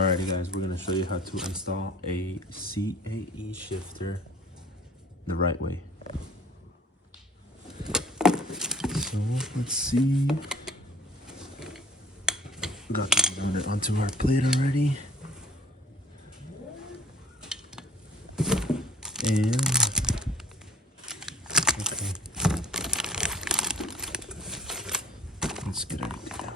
Alrighty guys, we're gonna show you how to install a CAE shifter the right way. So let's see. Got this mounted onto our plate already. And okay. Let's get everything out.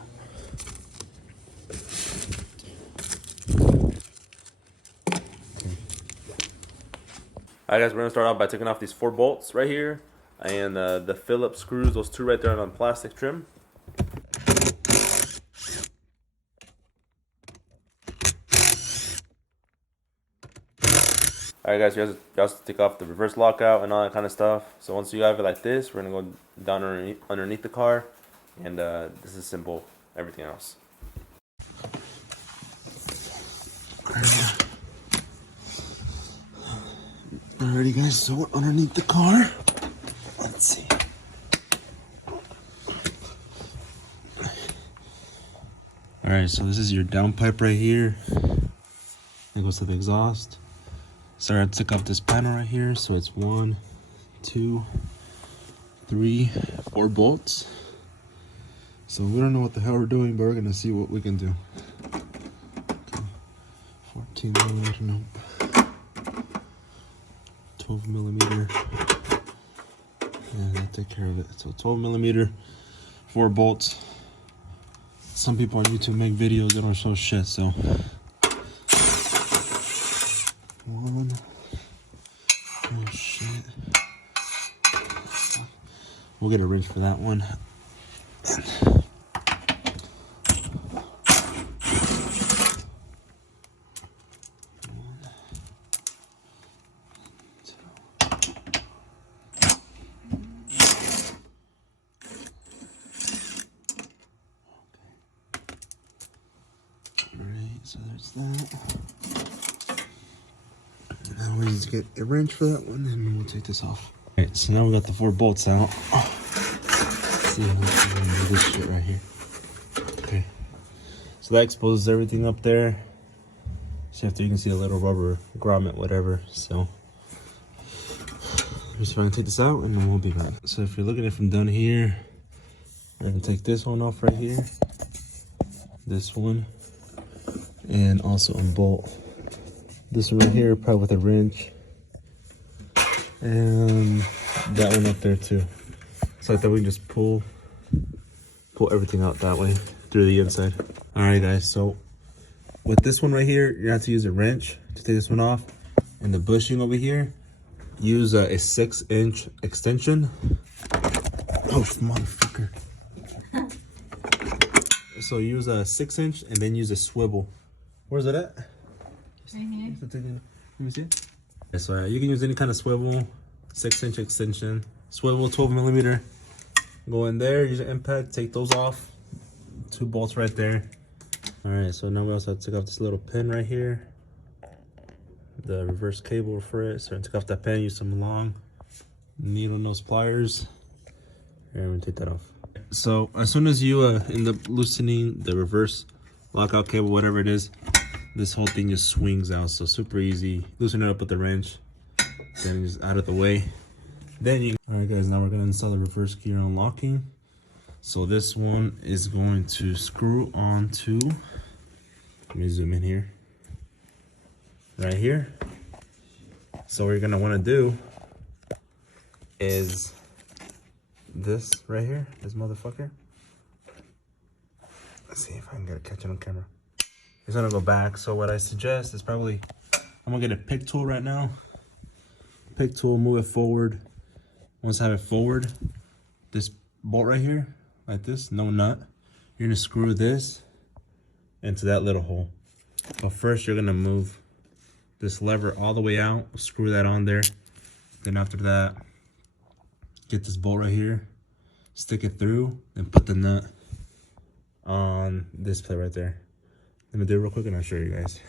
Alright guys, we're going to start off by taking off these 4 bolts right here and the Phillips screws, those 2 right there on plastic trim. Alright guys, you guys have to take off the reverse lockout and all that kind of stuff. So once you have it like this, we're going to go down underneath the car, and this is simple, everything else. Alrighty guys, so we're underneath the car. Let's see. Alright, so this is your downpipe right here. It goes to the exhaust. So I took off this panel right here. So it's 1, 2, 3, 4 bolts. So we don't know what the hell we're doing, but we're gonna see what we can do. Okay. 14 millimeter, nope. 12 millimeter. Yeah, that'll take care of it. So 12 millimeter, 4 bolts. Some people on YouTube make videos that don't show shit, so 1. Oh shit. We'll get a wrench for that one. So there's that. And now we need to get a wrench for that one, and we'll take this off. Alright, so now we got the 4 bolts out. Let's see how we're gonna do this shit right here. Okay. So that exposes everything up there. So after you can see a little rubber grommet, whatever. So just gonna take this out and then we'll be back. So if you're looking at it from down here, we're gonna take this one off right here. This one. And also unbolt this one right here, probably with a wrench, and that one up there too. So that we can just pull everything out that way through the inside. All right, guys. So with this one right here, you have to use a wrench to take this one off, and the bushing over here, use a 6-inch extension. Oh, motherfucker! So use a 6-inch and then use a swivel. Where's it at? Right here. Let me see. Yeah, so you can use any kind of swivel, 6-inch extension, swivel, 12 millimeter. Go in there, use an impact, take those off. 2 bolts right there. All right, so now we also have to take off this little pin right here. The reverse cable for it. So I took off that pin, use some long needle nose pliers. And we're gonna take that off. So as soon as you end up loosening the reverse lockout cable, whatever it is, this whole thing just swings out. So super easy. Loosen it up with the wrench, then just out of the way. Then you. All right, guys. Now we're gonna install the reverse gear unlocking. So this one is going to screw onto. Let me zoom in here. Right here. So what you're gonna want to do is this right here, this motherfucker. Let's see if I can get it, catch it on camera. It's gonna go back. So what I suggest is probably, I'm gonna get a pick tool right now. Pick tool, move it forward. Once I have it forward, this bolt right here, like this, no nut. You're gonna screw this into that little hole. So first you're gonna move this lever all the way out, screw that on there. Then after that, get this bolt right here, stick it through, and put the nut on this plate right there. Let me do it real quick and I'll show you guys.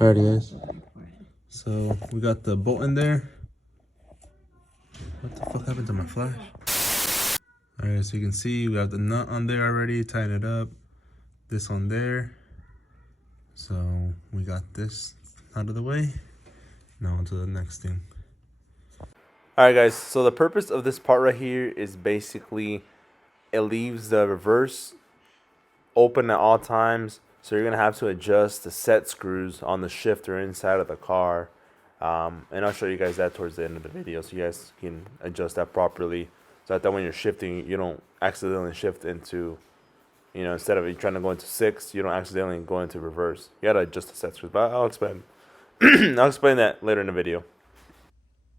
Alrighty guys. So we got the bolt in there. What the fuck happened to my flash? Alright, so you can see we have the nut on there already, tying it up. This on there. So we got this out of the way. Now on to the next thing. Alright guys, so the purpose of this part right here is basically it leaves the reverse open at all times. So you're going to have to adjust the set screws on the shifter inside of the car. And I'll show you guys that towards the end of the video so you guys can adjust that properly. So that when you're shifting, you don't accidentally shift into, you know, instead of you trying to go into 6, you don't accidentally go into reverse. You got to adjust the set screws, but I'll explain. I'll explain that later in the video.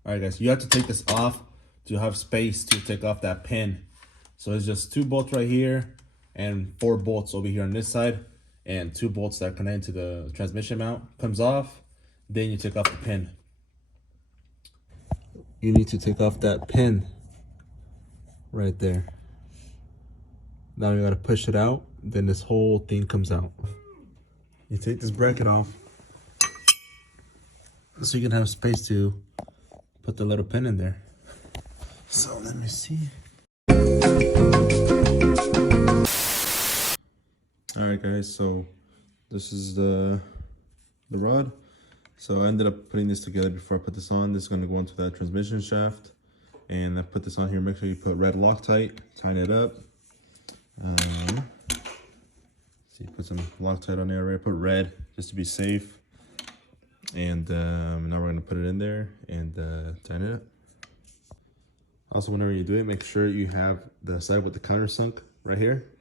Alright guys, you have to take this off to have space to take off that pin. So it's just 2 bolts right here and 4 bolts over here on this side and 2 bolts that are connected to the transmission mount. Comes off, then you take off the pin. You need to take off that pin right there. Now you gotta push it out, then this whole thing comes out. You take this bracket off so you can have space to put the little pin in there. So let me see. Alright guys, so this is the rod. So I ended up putting this together before I put this on. This is going to go into that transmission shaft. And I put this on here. Make sure you put red Loctite, tighten it up. See, put some Loctite on there, right? Put red just to be safe. And now we're going to put it in there and tighten it up. Also, whenever you do it, make sure you have the side with the countersunk right here.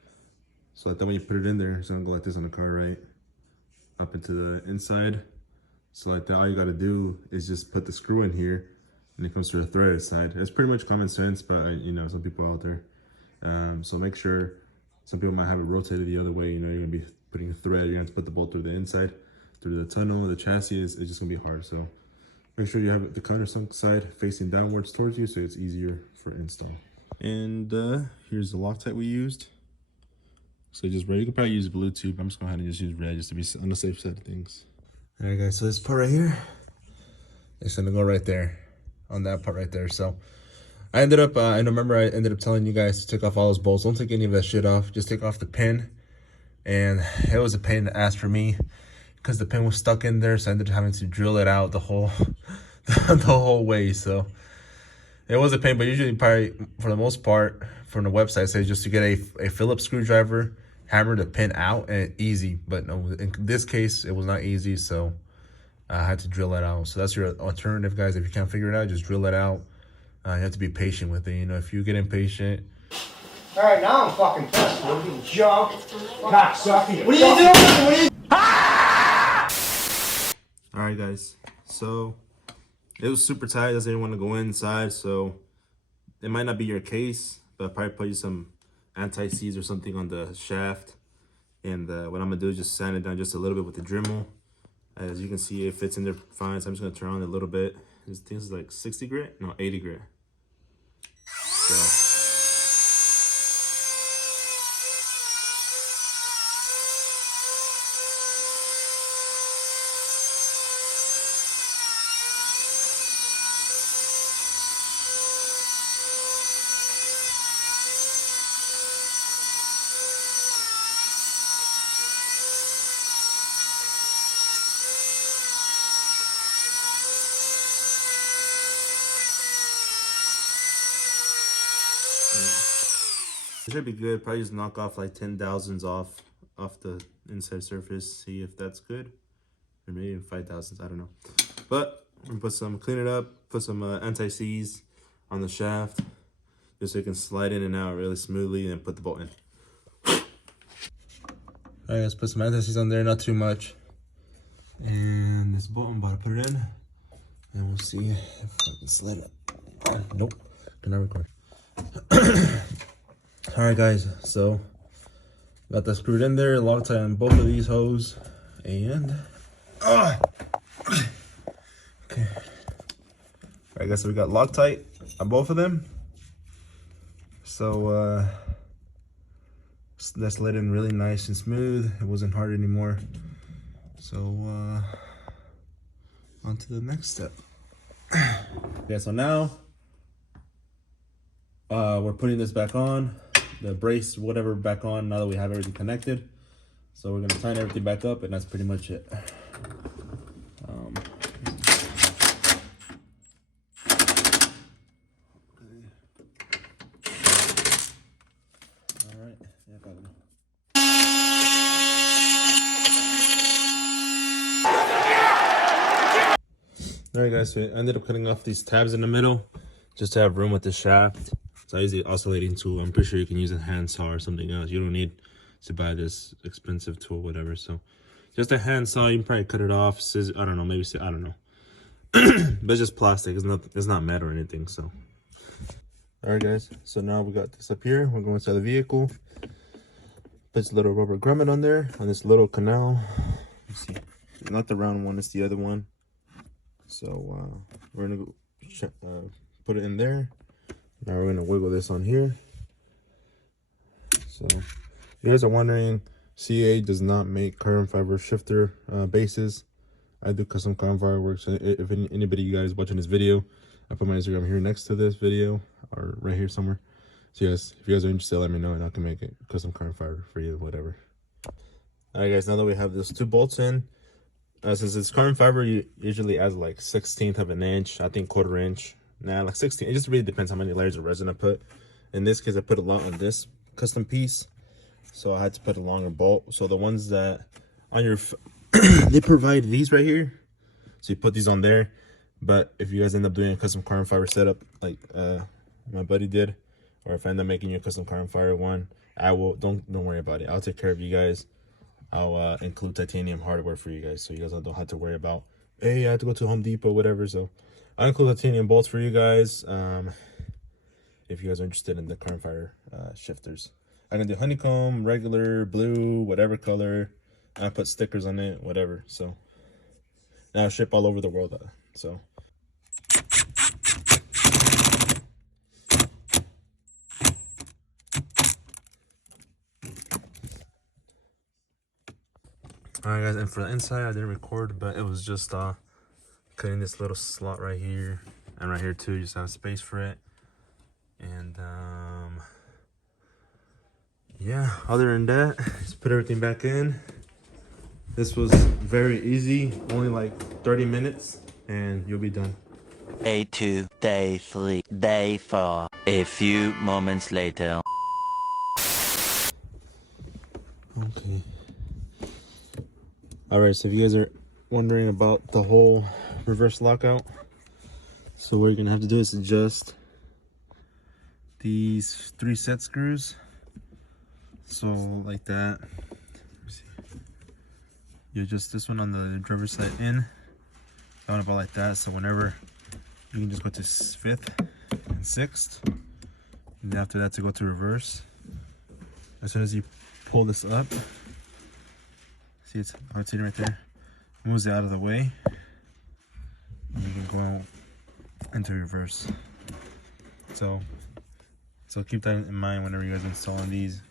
So that when you put it in there, it's going to go like this on the car, right? Up into the inside. So like that, all you got to do is just put the screw in here and it comes to the threaded side. It's pretty much common sense, but you know, some people out there. So make sure, some people might have it rotated the other way. You know, you're going to be putting a thread. You're going to have to put the bolt through the inside, through the tunnel. The chassis is just going to be hard. So make sure you have the countersunk side facing downwards towards you so it's easier for install. And here's the Loctite we used. So just red. You could probably use blue too, but I'm just going to go ahead and just use red just to be on the safe side of things. Alright guys, so this part right here, it's going to go right there, on that part right there. So I ended up, I remember I ended up telling you guys to take off all those bolts. Don't take any of that shit off. Just take off the pin. And it was a pain to ask for me because the pin was stuck in there. So I ended up having to drill it out the whole, the whole way. So it was a pain, but usually probably for the most part from the website it says just to get a Phillips screwdriver, hammer the pin out, and easy. But no, in this case it was not easy, so I had to drill it out. So that's your alternative, guys. If you can't figure it out, just drill it out. You have to be patient with it. You know, if you get impatient. All right, now I'm fucking pissed. What are you jump, cocksucker? What are you doing? What are you? Ah! All right, guys. So it was super tight. I didn't want to go inside, so it might not be your case, but I'll probably put you some anti-seize or something on the shaft. And what I'm gonna do is just sand it down just a little bit with the Dremel. As you can see, it fits in there fine. So I'm just gonna turn on it a little bit. This thing is like 60 grit, no, 80 grit. So. It should be good. Probably just knock off like 10 thousandths off the inside surface. See if that's good, or maybe 5 thousandths. I don't know. But I'm gonna put some, clean it up, put some anti-seize on the shaft, just so you can slide in and out really smoothly, and put the bolt in. All right, let's put some anti-seize on there, not too much. And this bolt, I'm about to put it in, and we'll see if I can slide it. Nope, cannot record. All right, guys, so got that screwed in there, Loctite on both of these hose, and okay. All right, guys, so we got Loctite on both of them. So that slid in really nice and smooth. It wasn't hard anymore. So on to the next step. Yeah, so now we're putting this back on, the brace, whatever, back on, now that we have everything connected. So we're gonna tighten everything back up, and that's pretty much it. Alright guys, so I ended up cutting off these tabs in the middle just to have room with the shaft. So I use the oscillating tool. I'm pretty sure you can use a handsaw or something else. You don't need to buy this expensive tool, whatever. So just a handsaw, you can probably cut it off. Scissors, I don't know, maybe, I don't know. But it's just plastic, it's not metal or anything. So alright guys, so now we got this up here. We're going inside the vehicle. Put this little rubber grommet on there, on this little canal. Let's see, not the round one, it's the other one. So we're gonna go put it in there. Now we're gonna wiggle this on here. So if you guys are wondering, CAE does not make carbon fiber shifter bases. I do custom carbon fiber works. If anybody you guys watching this video, I put my Instagram here next to this video or right here somewhere. So yes, if you guys are interested, let me know and I can make it custom carbon fiber for you, whatever. Alright guys, now that we have those 2 bolts in, since it's carbon fiber, you usually add like 1/16 of an inch, I think 1/4 inch. Nah, like 16. It just really depends how many layers of resin I put. In this case, I put a lot on this custom piece, so I had to put a longer bolt. So the ones that on your they provide these right here, so you put these on there. But if you guys end up doing a custom carbon fiber setup like my buddy did, or if I end up making you a custom carbon fiber one, I will don't worry about it. I'll take care of you guys. I'll include titanium hardware for you guys, so you guys don't have to worry about, hey, I have to go to Home Depot, whatever. So I'll include titanium bolts for you guys, if you guys are interested in the carbon fiber shifters. I can do honeycomb, regular, blue, whatever color. I put stickers on it, whatever. So now I ship all over the world. So alright guys, and for the inside I didn't record, but it was just cutting this little slot right here and right here too, just have space for it. And yeah, other than that, just put everything back in. This was very easy, only like 30 minutes and you'll be done. Day 2, day 3, day 4. A few moments later. Okay. Alright, so if you guys are wondering about the whole reverse lockout, so what you're gonna have to do is adjust these 3 set screws. So like that. You adjust this one on the driver's side in, that one about like that. So whenever you can just go to 5th and 6th, and then after that to go to reverse. As soon as you pull this up, see it's rotating right there, moves it out of the way, and you can go into reverse. So keep that in mind whenever you guys are installing these.